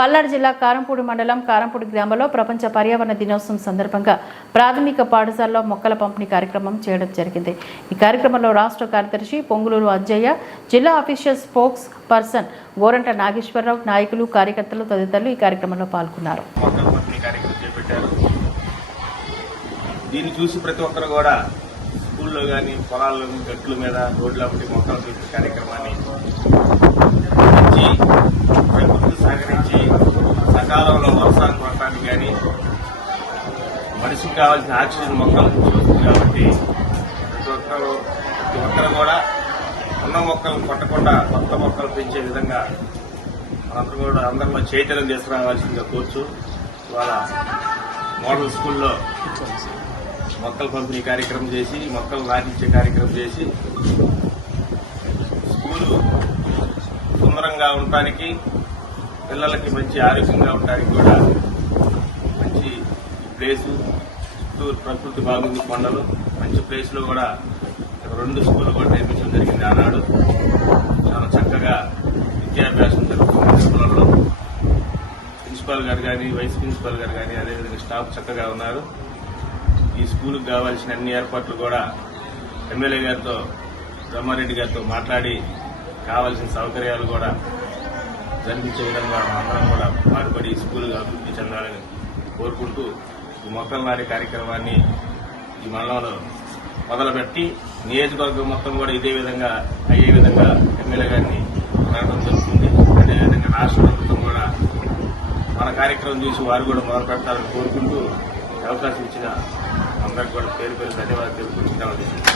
పల్నాడు జిల్లా కారంపూడి మండలం కారంపూడి గ్రామంలో ప్రపంచ పర్యావరణ దినోత్సవం సందర్భంగా ప్రాథమిక పాఠశాలలో మొక్కల పంపిణీ కార్యక్రమం చేయడం జరిగింది. ఈ కార్యక్రమంలో రాష్ట్ర కార్యదర్శి పొంగులూరు అజ్జయ్య జిల్లా official spokesperson Goranta Nageswararao నాయకులు కార్యకర్తలు తదితరులు ఈ కార్యక్రమంలో పాల్గొన్నారు. దీన్ని చూసి ప్రతి ఒక్కరు కూడా స్కూల్లో కానీ పొలాల్లో గట్ల మీద రోడ్ల మొక్కలు కార్యక్రమాన్ని పెంచి ప్రకృతి సహకరించి సకాలంలో వర్షాలు పడటానికి కానీ మనిషికి కావాల్సిన ఆక్సిజన్ మొక్కలు చూస్తుంది కాబట్టి ప్రతి ఒక్కరు ప్రతి ఒక్కరు కూడా ఉన్న మొక్కలు కొట్టకుండా కొత్త మొక్కలు పెంచే విధంగా మనందరూ కూడా అందరిలో చైతన్యం తీసుకురావాల్సిందిగా కోర్చు. ఇవాళ మోడల్ స్కూల్లో మొక్కలు పంపిణీ కార్యక్రమం చేసి మొక్కలు నాటించే కార్యక్రమం చేసి స్కూలు సుందరంగా ఉండటానికి పిల్లలకి మంచి ఆరోగ్యంగా ఉండటానికి కూడా మంచి ప్లేసు చుట్టూ ప్రకృతి బాగుంది కొండలు. మంచి ప్లేస్లో కూడా రెండు స్కూళ్ళు కూడా నిర్మించడం జరిగింది ఆనాడు. చాలా చక్కగా విద్యాభ్యాసం జరుగుతుంది స్కూళ్ళలో ప్రిన్సిపాల్ గారు కానీ వైస్ ప్రిన్సిపాల్ గారు కానీ అదేవిధంగా స్టాఫ్ చక్కగా ఉన్నారు. ఈ స్కూల్కి కావాల్సిన అన్ని ఏర్పాట్లు కూడా ఎమ్మెల్యే గారితో బ్రహ్మారెడ్డి గారితో మాట్లాడి కావాల్సిన సౌకర్యాలు కూడా జరిపించే విధంగా అందరం కూడా పాటుపడి ఈ స్కూల్ అభివృద్ధి చెందాలని కోరుకుంటూ ఈ మొక్కలు నాటే కార్యక్రమాన్ని ఈ మండలంలో మొదలుపెట్టి నియోజకవర్గం మొత్తం కూడా ఇదే విధంగా అయ్యే విధంగా ఎమ్మెల్యే గారిని అడగడం జరుగుతుంది. అదేవిధంగా రాష్ట్ర ప్రభుత్వం కూడా మన కార్యక్రమం చూసి వారు కూడా మొదలు పెడతారని కోరుకుంటూ అవకాశం ఇచ్చిన అందరికి కూడా పేరు పేరు ధన్యవాదాలు తెలుపుకుంటున్నాను